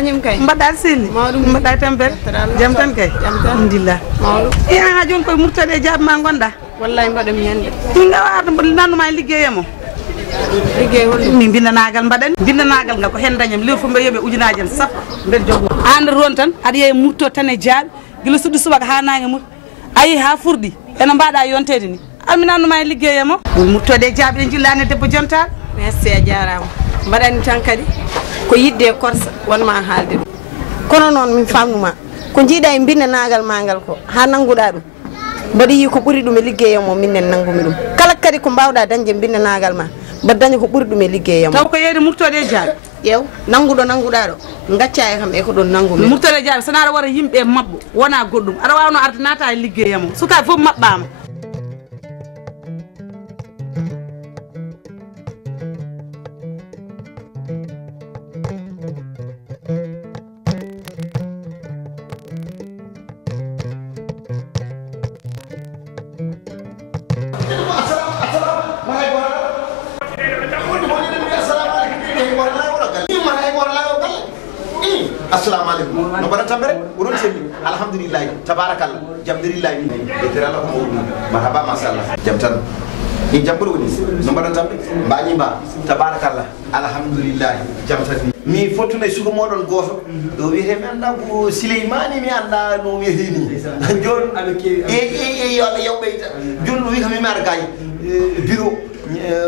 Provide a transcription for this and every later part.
kañum kay mbaɗɗa selli mbaɗɗa tampere jam tan kay alhamdulillah e an ha joni koye murtade e jaabi ma gonɗa wallahi mbaɗami ñande min gawata nannuma e liggeyemo liggey holɗum min bindanagal mbaɗani bindanagal ngal ko hen dañam lewru fof mbiɗa yooɓe ujunaji en sappo mbeɗa jogno an ron tan aɗa yeeya murto tan e jaaɓi guila suɗɗi subaka ha nangue mum ayi ha furɗi ene mbaɗa yontede ni almi nannuma e liggeyemo murtode e jaaɓi ɗe jillani debbo jontaɗo merci a jarama mbaɗani tan kadi ko yidde korsa wonma haalde ɗum kono noon min famnuma ko jiiɗa e bindanagal ma ngal ko ha nannguɗa ɗum mbaɗa yi ko ɓuuri ɗum e liggeyemo minnen nanggumi ɗum kala kadi ko mbawɗa dañde bindanagal ma mbaɗa daña ko ɓuuri ɗum e liggeyemo taw ko yeyde murtode e jaaɓi ƴeew nannguɗo nannguɗa ɗo gacca e kam e ko ɗon nanngumi murtode e jaaɓi sana aɗa wara yimɓe mabɓo wona goɗɗum aɗa wawno arde naata e liggeyemo sukaɓe fof maɓɓama assalamu alaikum no bara tambere wonon selli alhamdulillah tabarakallah jamdirillahi e terala ko mawdum marhaba masallah jam tan ni jamburu woni no bara tambe bañi ba tabarakallah alhamdulillah jam tan mi fotuna suko modon goto do wiete mi anda ko Suleymani mi anda no wiete ni jon e yo yawbe jon wi kam mi mar gaay bureau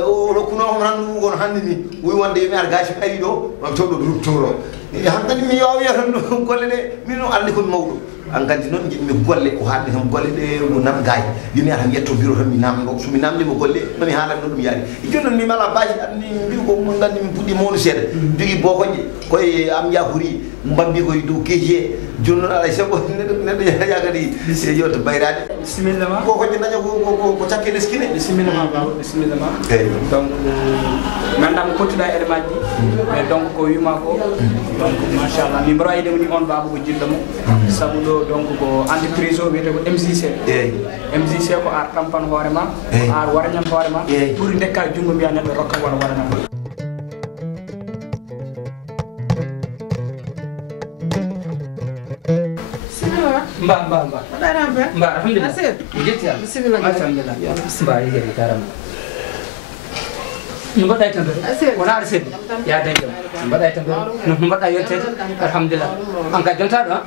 o kuno ko randu gon hande ni wi wonde mi ar gaay ari do on to do ruptoro hankadi mi yowi tan golle de min no andi ko mawdo hankadi non jidmi golle o haalde kam golle de mo nam gaay yimi tan yetto bureau tan mi namdo so mi namdi mo golle mami haalan no dum yaari jonnon mi mala baaji andi mbi ko mo gandi mi puddi mawdo seeda jogi bokoje koy am yahuri mbambi koy du keje jonnon ala sabo neddo yaagadi e yoto bayrade bismillah ma ko daña ko takke leskine bismillah ma baba bismillah ma donc mandam kotuda élément ji mais donc ko yuma ko donc machallah mi mbaro ayde woni on baba ko jillamo sabu do donc ko entreprise o wiete ko MJC MJC ko ar campagne hoorema ar warñam hoorema pour dekka jungo biya neddo rokka wala warana Mbak. Mbak, alhamdulillah. Gitu ya. Bismillah. Alhamdulillah. Mbak, iya karam. Mbak dah tanggal. Wana ada sih. Ya dah jam. Mbak dah tanggal. Mbak dah yot sih. Alhamdulillah. Angkat jontar dah.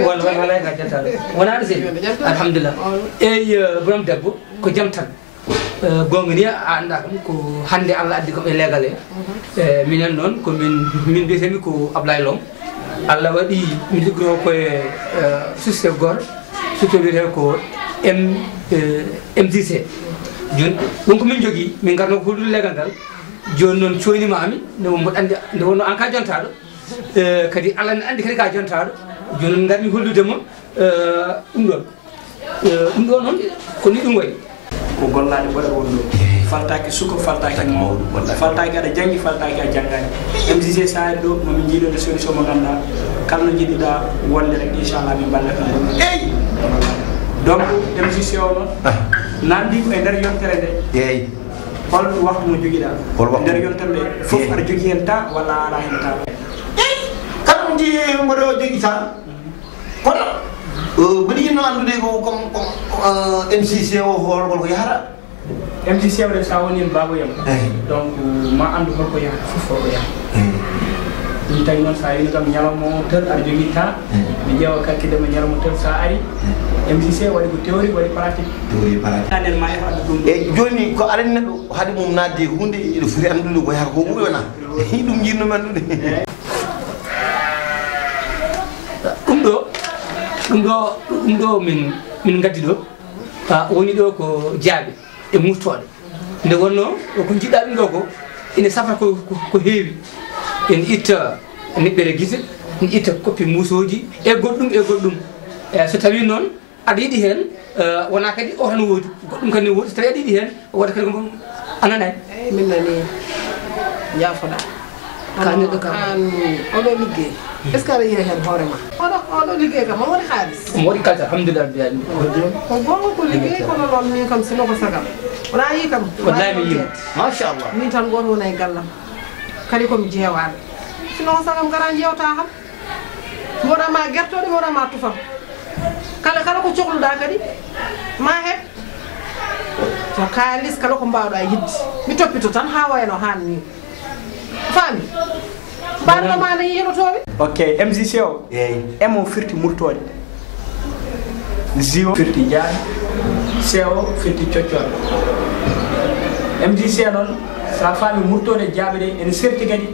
Wala angkat jontar. Wana ada sih. Alhamdulillah. Belum dapat. Ko jam tan. Gonga ni anda ko hande Allah addi ko illegal minen non ko min betemi ko Ablaye Lom Allah wadi mi ligro ko système gor surtout bi ko MDC jon donc min jogi min garno ko dul legal dal jon non coyni mami no mo andi ndo wonno an ka jontado kadi Allah ne andi kadi ka jontado jon ngarmi hollude mo dum don non ko ni dum way ko gollade boɗe wonno faltaki suko faltaki mawɗo faltaki aɗa jangi faltaki a janggani MJC saari ɗo momin jiiɗode solution mo ganduɗa kala no jiɗiɗa wonde rek inchallah min ballata ɗum eyi donc MJC o noon namdi ko e nder yontere nde eyi hol waktu mo joguiɗa nder yontere nde fof aɗa jogui hen temps walla ala hen temps eyi kala mo ndi mboɗo jogui temps kono bari yino andude ko comme MCC o holgol ko yahara MCC o sa woni en babo yam donc ma andu ko yahara fof ko yahara ni tay non sa yino tam nyalamo tel ar jogi ta mi jewa kalkide ma nyalamo tel sa ari MCC wadi ko théorie wadi pratique tanen ma yafa dum e joni ko arani neddo hadi mum nadde hunde e furi andude ko yahara ko ɓuri wona dum jinno man dude ɗum ɗo min gaddi ɗo woni ɗo ko jaaɓe e murtoɗe nde wonno ko jiɗɗa ɗum ɗo ko ene safa ko heewi ene itta neɓɓere guise ene itta koppi musoji e goɗɗum so tawi noon aɗa yiɗi hen wona kadi o tan woodi goɗɗum kadi ne woodi so tawi aɗa yiɗi hen wota kadi ko ananani min nani jaafoɗa ka neɗɗo kam oɗo liggey est ce que aɗa yiya hen hoorema oɗo liggey kam omo waɗi haalis omo waɗi kalta alhamdulillah biyani ko gonga ko liggey kono noon min kam sino ko sagam wona yi kam wallahi mi yii machallah min tan goto wona e gallam kadi komi jeewaɗo sino ko sagam gara jewta kam moɗama guertode moɗama tufam kala ko cohluɗa kadi ma heɓ so kalis kala ko mbawɗa yidde mi toppito tan ha wayno hanni faami mbaɗɗoma ne yelotoɓe ok MJC o emo firti murtode zio firti jaaɗi CO firti coccorɗe MJC noon sa faami murtode jaaɓe ɗe ene serti kadi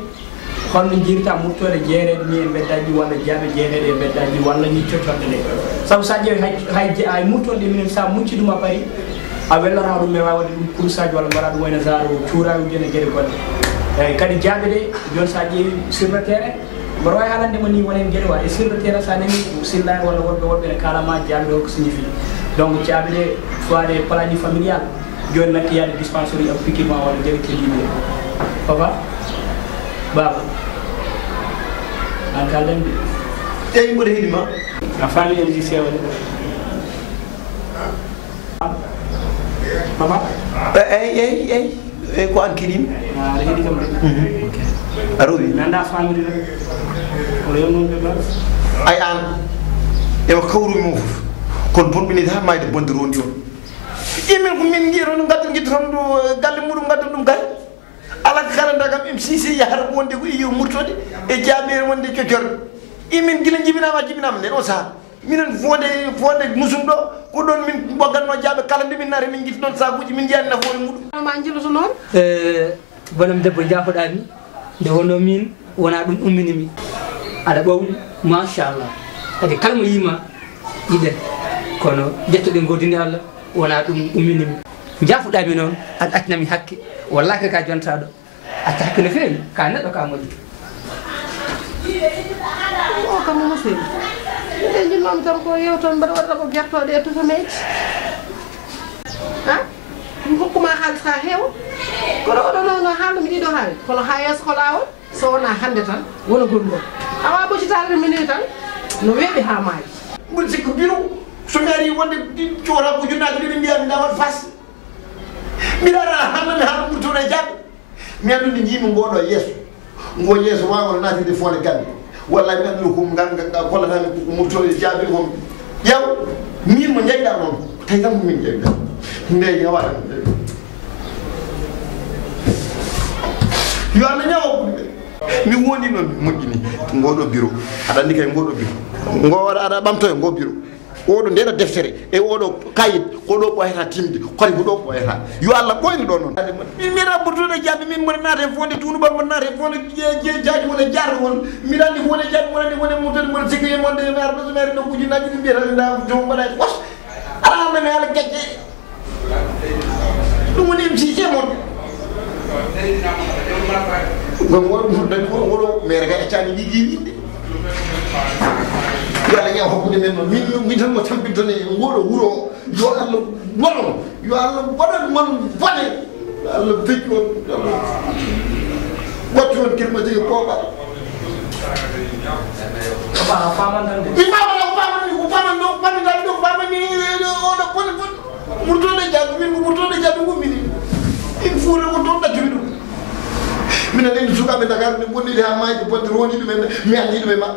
holno jirta murtode jeereɗe ni e beddaji walla jaaɓe jeereɗe e beddaji walla ni coccorɗe ɗe saabu sa ƴeewi hay murtode ɗe minen sa mucci ɗum a paari a wellata ɗum e wawi wadde ɗum coursaji walla mbaɗa ɗum wayno genre cuurawi jene gueɗe goɗɗe eyyi kadi jaaɓe ɗe joni sa ƴeewi sur le terrain mboɗo wawi haalandema ni wonen gueɗe waɗe sur le terrain sa nani sillani walla woɓɓe ne kalama jaaɓe ɗo ko signifie donc jaaɓe ɗe fowade planie familial joni natti yaade dispensaire of piquement walla gueɗe kelliɗe papa baba an kalden de eyi mboɗo heeɗima a faami MJC o de papa eyi ko an keɗimi aɗa heeɗi kam de a rowi mi anda famiri rek oɗo yonnonɓe ba ay an ewa kawrumi mo fof kono bonɓinide ha mayde bonde rondi on imin ko min guirono gadda guittoton ɗo galle muɗum gadda ɗum galle ala ko kalanta kam MJC yahata wonde ko iyo murtode e jaaɓere wonde cocorde imin guila jibinama nden o saaha minen fonde nusum ɗo ko ɗon min ɓoggatno jaaɓe kala nde min naata min guitti ɗon sakuji min jiyani nafoore muɗum ma jiloto noon bonam debbo jafoɗami nde wonno min wona ɗum umminimi aɗa ɓawɗi machallah kadi kala mo yima yiɗen kono jettoɗe godini Allah wona ɗum umminimi jafoɗami noon aɗa accinami hakke wallahi ka jontaɗo acca hakke no fewi ka neɗɗo ka moƴƴi o kam musidɗo ɓe jinnomi tan ko yewton mbaɗa waɗata ko guertoɗe e tufameji ha mi hokkuma haalis ha heewa kono oɗo nono haalumi ɗiɗo haali kono ha yeeso ko lawol so wona hande tan wona golngol awa ɓoccitalde mini tan no weeɓi ha maayi mboɗo sikko biro somi ari wonde coota ko junnaji ɗiɗi mbiyami ndawat fas mbiɗa ara hannami haala ɓurtoɗo e jaaɓe mi andude jiimi ngoɗo yeeso ngo yeeso wawno natide fonde gande walla mi andude ko gollatami ko murtoɗo e jaaɓe ko ƴeew min mo jeyɗa noon tawi tan ko min jeyɗa nde yawaɗa yo Allah ñawo ɓuɗe mi woni noon mi moƴƴini ngoɗo bureau aɗa andi kay ngoɗo bureau ngo waɗa aɗa ɓamto e ngo bureau oɗo ndeɗo deftere e oɗo kayit koɗo ɓoyata timde kodi ko ɗo ɓoyata yo Allah ɓoyno ɗo noon min mbiɗa ɓurtude jaaɓe min mboɗo naata e fonde tunuɓal mboɗo naata e fonde jaaji wone jarɗo won mbiɗa andi wone jaaɓe wonande wone mutade mboɗo sikki e monde maire ɗo maire ɗo ujunnaji ɗi mbiyata nda jomo mbaɗa e pos ala haldami haala gecce ɗum woni MJC moon woɗo maire kay accani ligui yimɓe yo Allah ñaw hokkude men noon min tan mo tampintone ngoɗo wuuro yo Allah waɗon yo Allah waɗan mon bone yo Allah fecci on yo Allah wattu on kirma jegi pooɓa mi mamana ko paman ɗo pamidal ɗo pamani oɗo bone bon ɓurtode jaabi min ko ɓurtode jaabi gummini in fuure ko toon ɗaccumi ɗum minen andi sukaɓe Dakar mi bonnide ha mayde bonde roni ɗumen mi andi ɗum e ma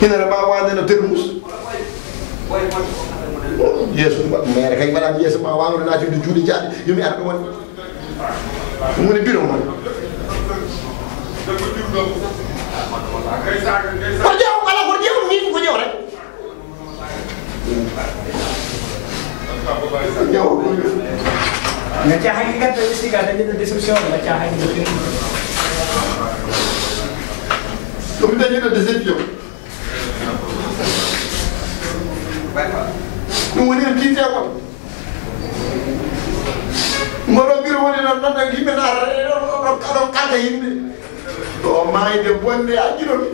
hinere ma wande no termus yeeso maire kay mbaɗami yeeso ma wawde natinde juuɗe jaaɗe yomi ara ɗo woni ɗum woni bureau mon ko ƴeew ala ko ƴeew min ko ƴeew rek ngacca haqqi gadda siga dañiɗo déception ngacca haqqi no fewi ɗum dañiɗo déception ɗum woni en kiite kon ngoɗo bureau woni noon noon tan yimɓe naata aɗon kalda yimɓe o mayde bonde ajjunomi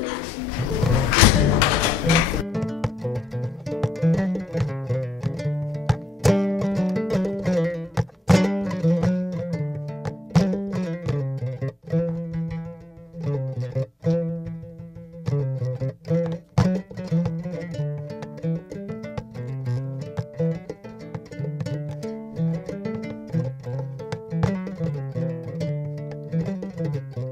Thank you.